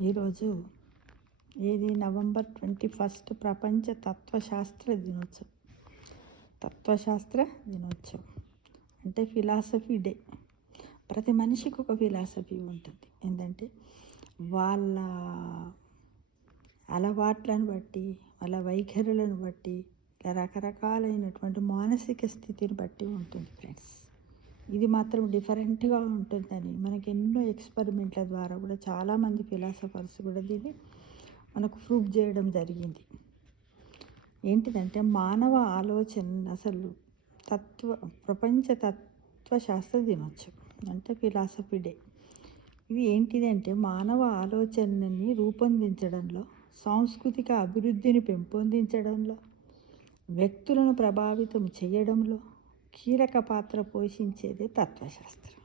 ఈరోజు నవంబర్ 21 ప్రపంచ తత్వశాస్త్ర దినోత్సవం. తత్వశాస్త్ర దినోత్సవం అంటే ఫిలాసఫీ డే. ప్రతి మనిషికి ఒక ఫిలాసఫీ ఉంటుంది. ఏంటంటే వాళ్ళ అలవాట్లను బట్టి, వాళ్ళ వైఖరులను బట్టి, ఇలా రకరకాలైనటువంటి మానసిక స్థితిని బట్టి ఉంటుంది ఫ్రెండ్స్. ఇది మాత్రం డిఫరెంట్గా ఉంటుందని మనకి ఎన్నో ఎక్స్పెరిమెంట్ల ద్వారా కూడా చాలామంది ఫిలాసఫర్స్ కూడా దీన్ని మనకు ప్రూవ్ చేయడం జరిగింది. ఏంటిదంటే మానవ ఆలోచన అసలు ప్రపంచ తత్వశాస్త్ర దినోత్సవం అంటే ఫిలాసఫీ డే. ఇది ఏంటిదంటే మానవ ఆలోచనని రూపొందించడంలో, సాంస్కృతిక అభివృద్ధిని పెంపొందించడంలో, వ్యక్తులను ప్రభావితం చేయడంలో కీలక పాత్ర పోషించేదే తత్వశాస్త్రం.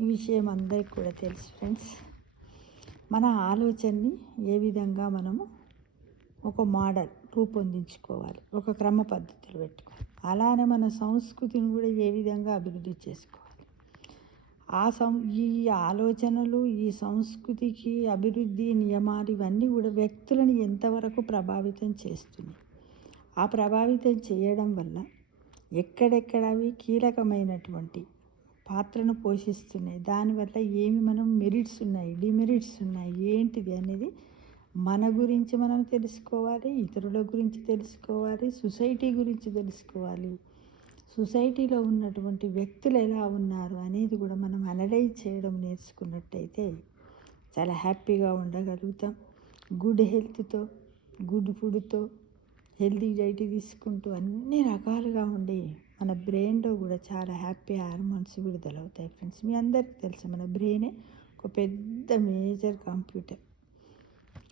ఈ విషయం అందరికీ కూడా తెలుసు ఫ్రెండ్స్. మన ఆలోచనని ఏ విధంగా మనము ఒక మోడల్ రూపొందించుకోవాలి, ఒక క్రమ పద్ధతులు పెట్టుకోవాలి, అలానే మన సంస్కృతిని కూడా ఏ విధంగా అభివృద్ధి చేసుకోవాలి. ఈ ఆలోచనలు, ఈ సంస్కృతికి అభివృద్ధి నియమాలు ఇవన్నీ కూడా వ్యక్తులను ఎంతవరకు ప్రభావితం చేస్తున్నాయి, ఆ ప్రభావితం చేయడం వల్ల ఎక్కడెక్కడ అవి కీలకమైనటువంటి పాత్రను పోషిస్తున్నాయి, దానివల్ల ఏమి మనం మెరిట్స్ ఉన్నాయి, డిమెరిట్స్ ఉన్నాయి, ఏంటిది అనేది మన గురించి మనం తెలుసుకోవాలి, ఇతరుల గురించి తెలుసుకోవాలి, సొసైటీ గురించి తెలుసుకోవాలి, సొసైటీలో ఉన్నటువంటి వ్యక్తులు ఎలా ఉన్నారు అనేది కూడా మనం అనలైజ్ చేయడం నేర్చుకున్నట్టయితే చాలా హ్యాపీగా ఉండగలుగుతాం. గుడ్ హెల్త్తో, గుడ్ ఫుడ్తో, హెల్తీ డైట్ తీసుకుంటూ అన్ని రకాలుగా ఉండి మన బ్రెయిన్లో కూడా చాలా హ్యాపీ హార్మోన్స్ విడుదలవుతాయి ఫ్రెండ్స్. మీ అందరికీ తెలుసు మన బ్రెయినే ఒక పెద్ద మేజర్ కంప్యూటర్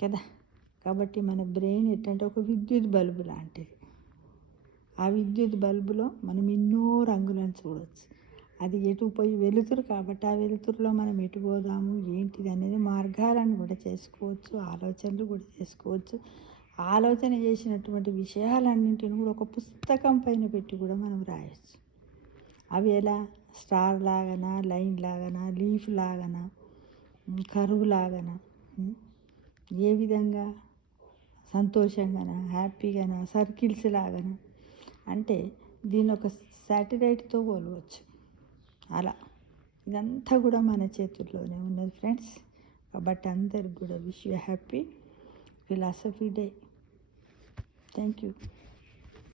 కదా. కాబట్టి మన బ్రెయిన్ ఏంటంటే ఒక విద్యుత్ బల్బు లాంటిది. ఆ విద్యుత్ బల్బులో మనం ఎన్నో రంగులను చూడవచ్చు. అది ఎటు పోయి వెలుతురు కాబట్టి ఆ వెలుతురులో మనం ఎటు పోదాము ఏంటిది అనేది మార్గాలను కూడా చేసుకోవచ్చు, ఆలోచనలు కూడా చేసుకోవచ్చు. ఆలోచన చేసినటువంటి విషయాలన్నింటిని కూడా ఒక పుస్తకం పైన పెట్టి కూడా మనం రాయొచ్చు. అవి ఎలా స్టార్ లాగానా, లైన్ లాగానా, లీఫ్ లాగానా, కరువు లాగానా, ఏ విధంగా సంతోషంగానా, హ్యాపీగానా, సర్కిల్స్ లాగానా, అంటే దీని ఒక శాటిలైట్తో పోలవచ్చు. అలా ఇదంతా కూడా మన చేతుల్లోనే ఉన్నది ఫ్రెండ్స్. కాబట్టి అందరికి కూడా wish you happy philosophy day. Thank you.